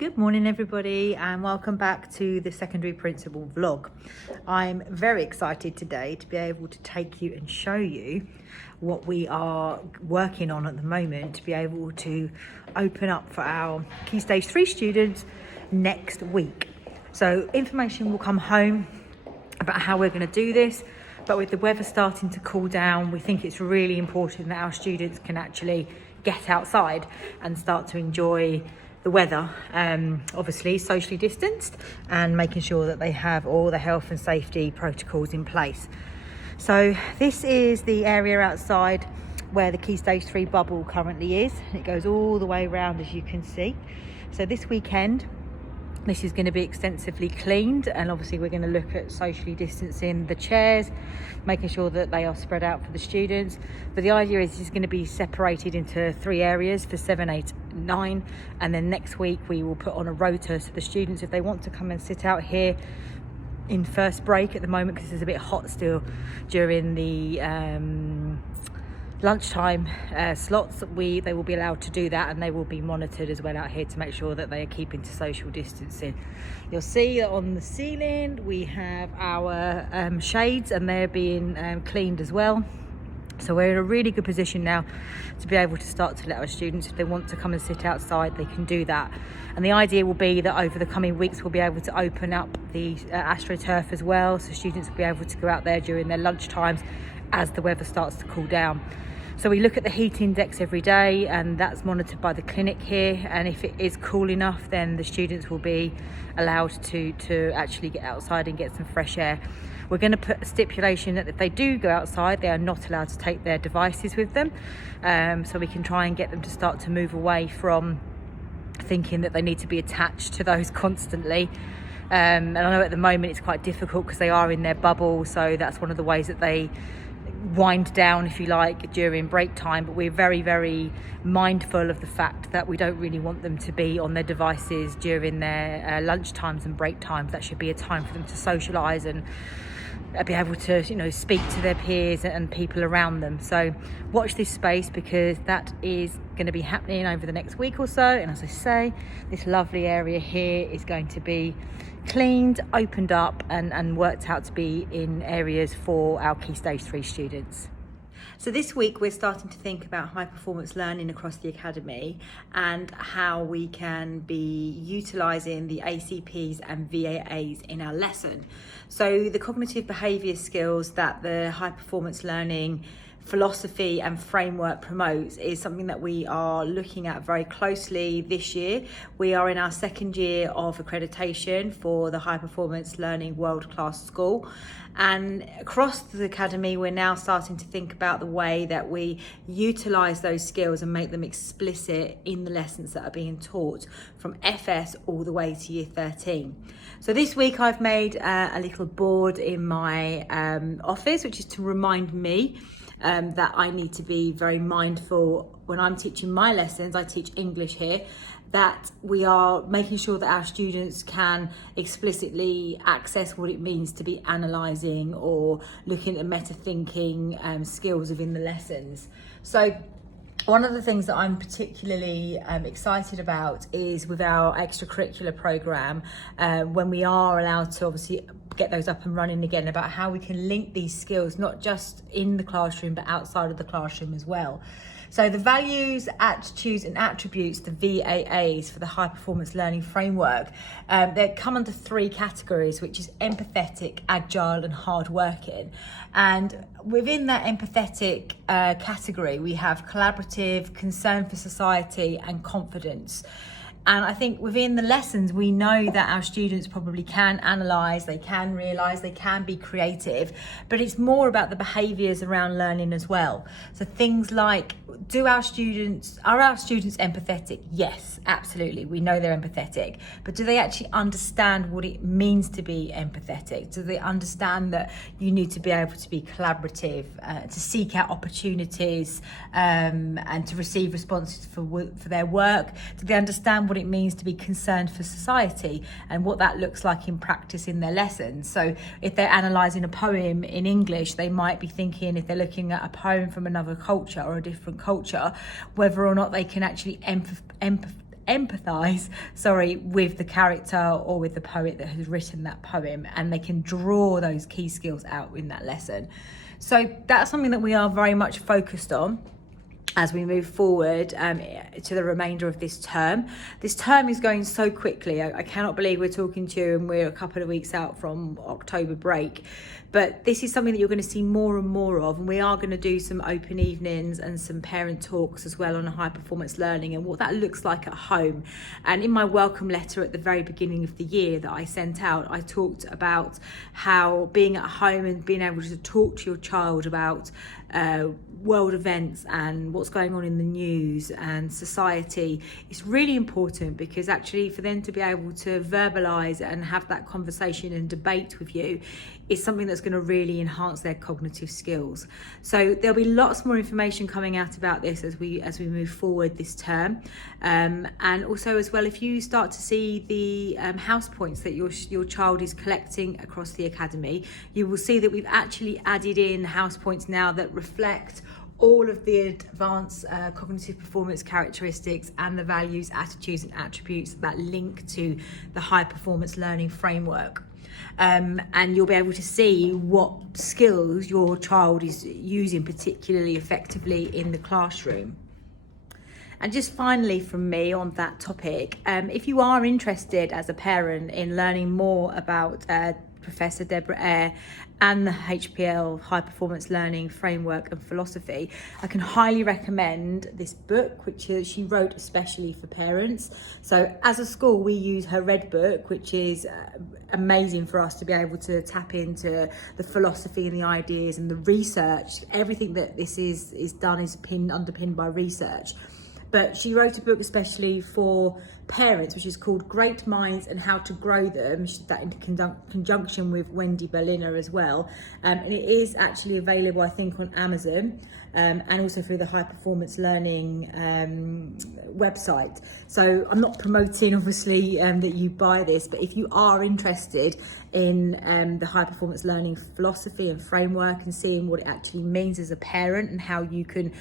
Good morning everybody, and welcome back to the secondary principal vlog. I'm very excited today to be able to take you and show you what we are working on at the moment to be able to open up for our Key Stage 3 students next week. So information will come home about how we're going to do this, but with the weather starting to cool down, we think it's really important that our students can actually get outside and start to enjoy the weather, obviously socially distanced, and making sure that they have all the health and safety protocols in place. So this is the area outside where the Key Stage 3 bubble currently is. It goes all the way around, as you can see. So this weekend this is going to be extensively cleaned, and obviously we're going to look at socially distancing the chairs, making sure that they are spread out for the students. But the idea is it's going to be separated into 3 areas for 7, 8, 9, and then next week we will put on a rota so the students, if they want to come and sit out here in first break at the moment, because it's a bit hot still during the lunchtime slots, they will be allowed to do that, and they will be monitored as well out here to make sure that they are keeping to social distancing. You'll see that on the ceiling we have our shades, and they're being cleaned as well. So we're in a really good position now to be able to start to let our students, if they want to come and sit outside, they can do that. And the idea will be that over the coming weeks we'll be able to open up the AstroTurf as well, so students will be able to go out there during their lunch times as the weather starts to cool down. So we look at the heat index every day, and that's monitored by the clinic here, and if it is cool enough then the students will be allowed to actually get outside and get some fresh air. We're going to put a stipulation that if they do go outside, they are not allowed to take their devices with them, so we can try and get them to start to move away from thinking that they need to be attached to those constantly. And I know at the moment it's quite difficult because they are in their bubble, so that's one of the ways that they wind down, if you like, during break time. But we're very, very mindful of the fact that we don't really want them to be on their devices during their lunch times and break times. That should be a time for them to socialise and be able to, speak to their peers and people around them. So watch this space, because that is going to be happening over the next week or so. And as I say, this lovely area here is going to be cleaned, opened up, and worked out to be in areas for our Key Stage 3 students. So this week we're starting to think about high performance learning across the academy and how we can be utilising the ACPs and VAAs in our lesson. So the cognitive behaviour skills that the high performance learning philosophy and framework promotes is something that we are looking at very closely this year. We are in our 2nd year of accreditation for the High Performance Learning World Class School, and across the academy we're now starting to think about the way that we utilise those skills and make them explicit in the lessons that are being taught from FS all the way to year 13. So this week I've made a little board in my office, which is to remind me that I need to be very mindful when I'm teaching my lessons. I teach English here, that we are making sure that our students can explicitly access what it means to be analysing or looking at meta thinking skills within the lessons. So one of the things that I'm particularly excited about is with our extracurricular programme, when we are allowed to obviously get those up and running again, about how we can link these skills not just in the classroom but outside of the classroom as well. So the values, attitudes and attributes, the VAAs for the High Performance Learning Framework, they come under 3 categories, which is empathetic, agile and hardworking. And within that empathetic category we have collaborative, concern for society and confidence. And I think within the lessons, we know that our students probably can analyse, they can realise, they can be creative, but it's more about the behaviours around learning as well. So things like, are our students empathetic? Yes, absolutely. We know they're empathetic, but do they actually understand what it means to be empathetic? Do they understand that you need to be able to be collaborative, to seek out opportunities, and to receive responses for their work? Do they understand what it means to be concerned for society and what that looks like in practice in their lessons? So if they're analysing a poem in English, they might be thinking, if they're looking at a poem from another culture or a different culture, whether or not they can actually empathise, with the character or with the poet that has written that poem, and they can draw those key skills out in that lesson. So that's something that we are very much focused on as we move forward to the remainder of this term. This term is going so quickly. I cannot believe we're talking to you and we're a couple of weeks out from October break. But this is something that you're going to see more and more of, and we are going to do some open evenings and some parent talks as well on high performance learning and what that looks like at home. And in my welcome letter at the very beginning of the year that I sent out, I talked about how being at home and being able to talk to your child about world events and what's going on in the news and society is really important, because actually for them to be able to verbalise and have that conversation and debate with you is something that's going to really enhance their cognitive skills. So there'll be lots more information coming out about this as we move forward this term, and also as well, if you start to see the house points that your child is collecting across the academy, you will see that we've actually added in house points now that reflect all of the advanced cognitive performance characteristics and the values, attitudes and attributes that link to the high performance learning framework. And you'll be able to see what skills your child is using particularly effectively in the classroom. And just finally from me on that topic, if you are interested as a parent in learning more about Professor Deborah Eyre and the HPL High Performance Learning Framework and Philosophy, I can highly recommend this book, which she wrote especially for parents. So as a school, we use her red book, which is amazing for us to be able to tap into the philosophy and the ideas and the research. Everything that this is done is underpinned by research. But she wrote a book especially for parents, which is called Great Minds and How to Grow Them. She did that in conjunction with Wendy Berliner as well. And it is actually available, I think, on Amazon and also through the High Performance Learning website. So I'm not promoting, obviously, that you buy this, but if you are interested in the high performance learning philosophy and framework and seeing what it actually means as a parent and how you can,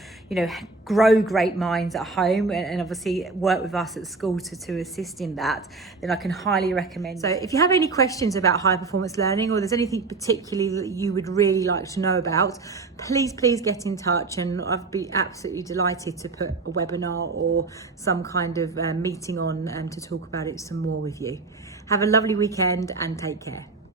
grow great minds at home and obviously work with us at school to assist in that, then I can highly recommend. So if you have any questions about high performance learning, or there's anything particularly that you would really like to know about, please get in touch, and I'd be absolutely delighted to put a webinar or some kind of meeting on to talk about it some more with you. Have a lovely weekend and take care.